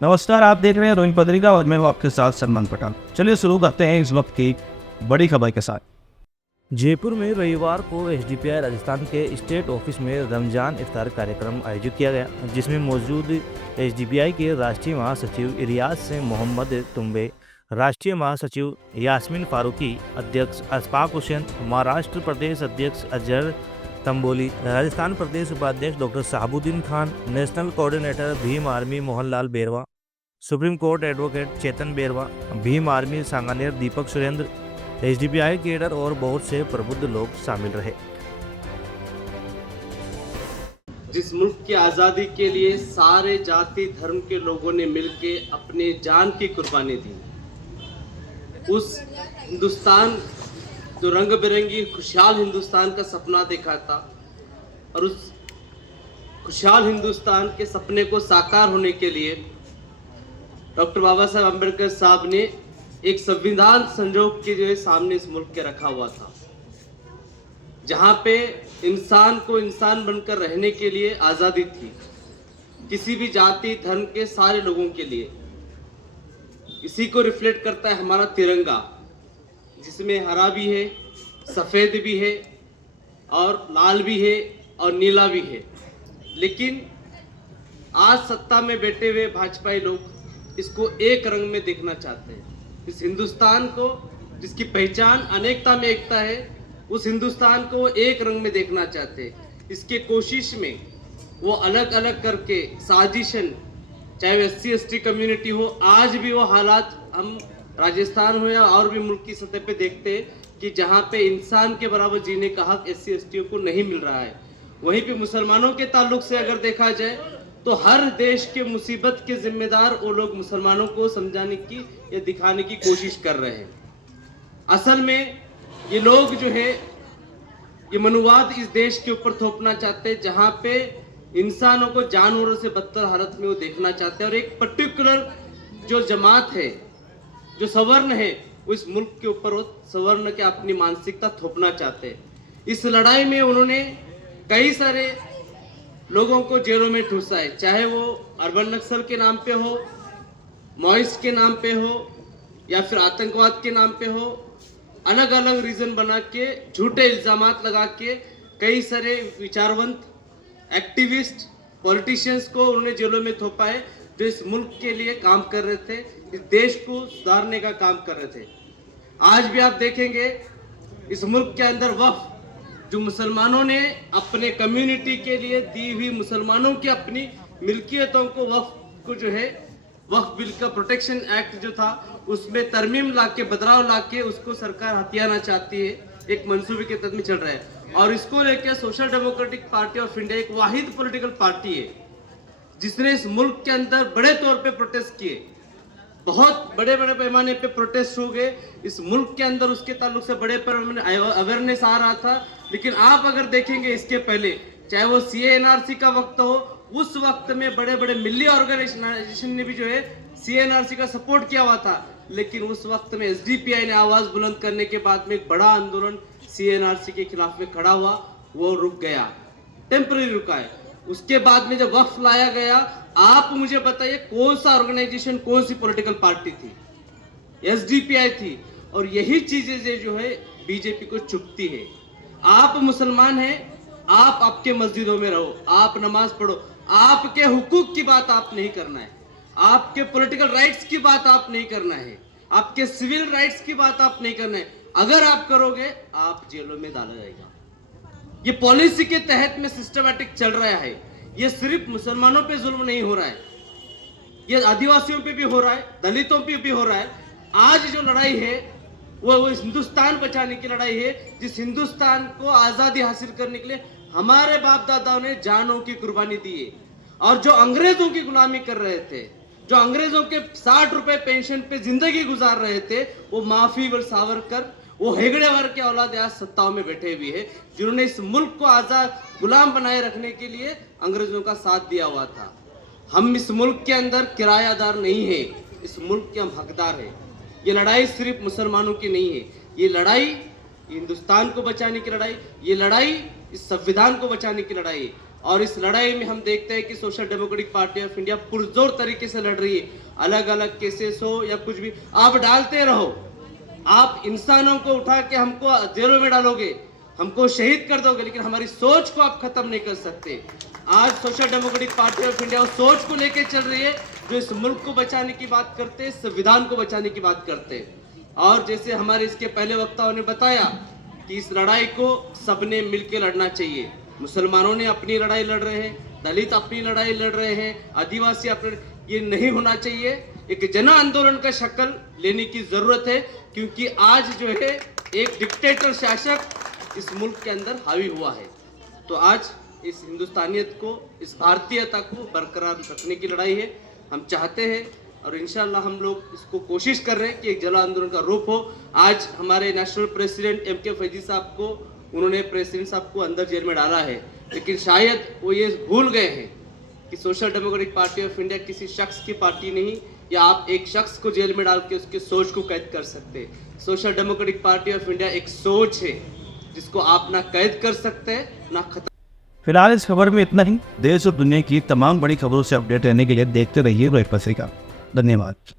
नमस्कार, आप देख रहे हैं रोहित पत्रिका और मैं हूं आपके साथ सलमान पठान। चलिए शुरू करते हैं इस वक्त की बड़ी खबर के साथ। जयपुर में रविवार को एसडीपीआई राजस्थान के स्टेट ऑफिस में रमजान इफ्तार कार्यक्रम आयोजित किया गया, जिसमें मौजूद एसडीपीआई के राष्ट्रीय महासचिव रियाज से मोहम्मद तुम्बे, राष्ट्रीय महासचिव यास्मीन फारूकी, अध्यक्ष अशफाक हुसैन, महाराष्ट्र प्रदेश अध्यक्ष अजहर तंबोली, राजस्थान प्रदेश उपाध्यक्ष doctor Shahabuddin Khan, national coordinator Bhim army Mohanlal Berwa, supreme court advocate Chetan Berwa, Bhim army Sanganer Deepak Surendra, SDPI cadre और बहुत से प्रबुद्ध लोग शामिल रहे। जिस मुल्क की आज़ादी के लिए सारे जाति धर्म के लोगों ने मिलके अपने जान की कुर्बानी दी, उस हिंदुस्तान जो रंग बिरंगी खुशहाल हिंदुस्तान का सपना देखा था, और उस खुशहाल हिंदुस्तान के सपने को साकार होने के लिए डॉक्टर बाबा साहब अम्बेडकर साहब ने एक संविधान संजोग के जो है सामने इस मुल्क के रखा हुआ था, जहाँ पे इंसान को इंसान बनकर रहने के लिए आज़ादी थी, किसी भी जाति धर्म के सारे लोगों के लिए। इसी को रिफ्लेक्ट करता है हमारा तिरंगा, जिसमें हरा भी है, सफ़ेद भी है और लाल भी है और नीला भी है। लेकिन आज सत्ता में बैठे हुए भाजपाई लोग इसको एक रंग में देखना चाहते हैं। इस हिंदुस्तान को, जिसकी पहचान अनेकता में एकता है, उस हिंदुस्तान को एक रंग में देखना चाहते हैं। इसके कोशिश में वो अलग अलग करके साजिशन, चाहे वो SC/ST कम्युनिटी हो, आज भी वो हालात हम राजस्थान हो या और भी मुल्क की सतह पे देखते हैं कि जहाँ पे इंसान के बराबर जीने का हक SC/ST को नहीं मिल रहा है। वहीं पे मुसलमानों के ताल्लुक से अगर देखा जाए तो हर देश के मुसीबत के जिम्मेदार वो लोग मुसलमानों को समझाने की या दिखाने की कोशिश कर रहे हैं। असल में ये लोग जो है ये मनुवाद इस देश के ऊपर थोपना चाहते हैं, जहाँ पे इंसानों को जानवरों से बदतर हालत में वो देखना चाहते हैं। और एक पर्टिकुलर जो जमात है, जो सवर्ण है, वो इस मुल्क के ऊपर वो सवर्ण के अपनी मानसिकता थोपना चाहते हैं। इस लड़ाई में उन्होंने कई सारे लोगों को जेलों में ठूसा है, चाहे वो अर्बन नक्सल के नाम पे हो, माओइस्ट के नाम पे हो, या फिर आतंकवाद के नाम पे हो। अलग अलग रीजन बना के झूठे इल्जामात लगा के कई सारे विचारवंत, एक्टिविस्ट, पॉलिटिशियंस को उन्होंने जेलों में थोपा है, जो इस मुल्क के लिए काम कर रहे थे, इस देश को सुधारने का काम कर रहे थे। आज भी आप देखेंगे इस मुल्क के अंदर वक्फ, जो मुसलमानों ने अपने कम्युनिटी के लिए दी हुई मुसलमानों की अपनी मिल्कियतों को, वक्फ को जो है वक्फ बिल का प्रोटेक्शन एक्ट जो था उसमें तरमीम लाके, बदलाव लाके उसको सरकार हथियाना चाहती है, एक मंसूबे के तहत में चल रहा है। और इसको लेकर social democratic party of India एक वाहिद पॉलिटिकल पार्टी है जिसने इस मुल्क के अंदर बड़े तौर पे प्रोटेस्ट किए, बहुत बड़े बड़े पैमाने पे प्रोटेस्ट हो गए इस मुल्क के अंदर। उसके ताल्लुक से बड़े पैमाने अवेयरनेस आ रहा था। लेकिन आप अगर देखेंगे इसके पहले, चाहे वो CA/NRC का वक्त हो, उस वक्त में बड़े बड़े मिली ऑर्गेनाइजेशन ने भी जो है CA/NRC का सपोर्ट किया हुआ था। लेकिन उस वक्त में SDPI ने आवाज बुलंद करने के बाद में एक बड़ा आंदोलन CA/NRC के खिलाफ में खड़ा हुआ, वो रुक गया, टेम्पररी रुका है। उसके बाद में जब वक्फ लाया गया, आप मुझे बताइए कौन सा ऑर्गेनाइजेशन, कौन सी पॉलिटिकल पार्टी थी? SDPI थी। और यही चीजें जो है बीजेपी को चुभती है। आप मुसलमान हैं, आप आपके मस्जिदों में रहो, आप नमाज पढ़ो, आपके हुकूक की बात आप नहीं करना है, आपके पॉलिटिकल राइट्स की बात आप नहीं करना है, आपके सिविल राइट्स की बात आप नहीं करना है। अगर आप करोगे, आप जेलों में डाला जाएगा। ये पॉलिसी के तहत में सिस्टमैटिक चल रहा है। ये सिर्फ मुसलमानों पे जुल्म नहीं हो रहा है, ये आदिवासियों पे भी हो रहा है, दलितों पे भी हो रहा है। आज जो लड़ाई है वो हिंदुस्तान बचाने की लड़ाई है, जिस हिंदुस्तान को आजादी हासिल करने के लिए हमारे बाप दादाओं ने जानों की कुर्बानी दी है। और जो अंग्रेजों की गुलामी कर रहे थे, जो अंग्रेजों के 60 रुपए पेंशन पे जिंदगी गुजार रहे थे, वो माफी व सावरकर, वो हेगड़ेवार के औलाद आज सत्ताओं में बैठे हुए हैं, जिन्होंने इस मुल्क को आजाद गुलाम बनाए रखने के लिए अंग्रेजों का साथ दिया हुआ था। हम इस मुल्क के अंदर किरायादार नहीं है, इस मुल्क के हम हकदार हैं। ये लड़ाई सिर्फ मुसलमानों की नहीं है, ये लड़ाई हिंदुस्तान को बचाने की लड़ाई, ये लड़ाई इस संविधान को बचाने की लड़ाई है। और इस लड़ाई में हम देखते हैं कि social democratic party of India पुरजोर तरीके से लड़ रही है। अलग अलग केसेस हो या कुछ भी आप डालते रहो, आप इंसानों को उठा के हमको जेलों में डालोगे, हमको शहीद कर दोगे, लेकिन हमारी सोच को आप खत्म नहीं कर सकते। आज social democratic party of India उस सोच को लेकर चल रही है जो इस मुल्क को बचाने की बात करते हैं, संविधान को बचाने की बात करते हैं। और जैसे हमारे इसके पहले वक्ताओं ने बताया कि इस लड़ाई को सबने मिलकर लड़ना चाहिए। मुसलमानों ने अपनी लड़ाई लड़ रहे हैं, दलित अपनी लड़ाई लड़ रहे हैं, आदिवासी अपने, ये नहीं होना चाहिए। एक जन आंदोलन का शक्ल लेने की जरूरत है, क्योंकि आज जो है एक डिक्टेटर शासक इस मुल्क के अंदर हावी हुआ है। तो आज इस हिंदुस्तानियत को, इस भारतीयता को बरकरार रखने की लड़ाई है। हम चाहते हैं और इंशाल्लाह हम लोग इसको कोशिश कर रहे हैं कि एक जन आंदोलन का रूप हो। आज हमारे नेशनल प्रेसिडेंट MK फैजी साहब को, उन्होंने प्रेसिडेंट साहब को अंदर जेल में डाला है, लेकिन शायद वो ये भूल गए हैं कि social democratic party of India किसी शख्स की पार्टी नहीं, या आप एक शख्स को जेल में डाल के उसकी सोच को कैद कर सकते। Social democratic party of India एक सोच है जिसको आप ना कैद कर सकते हैं ना खत्म। फिलहाल इस खबर में इतना ही। देश और दुनिया की तमाम बड़ी खबरों से अपडेट रहने के लिए देखते रहिए रोहित पत्रिका। धन्यवाद।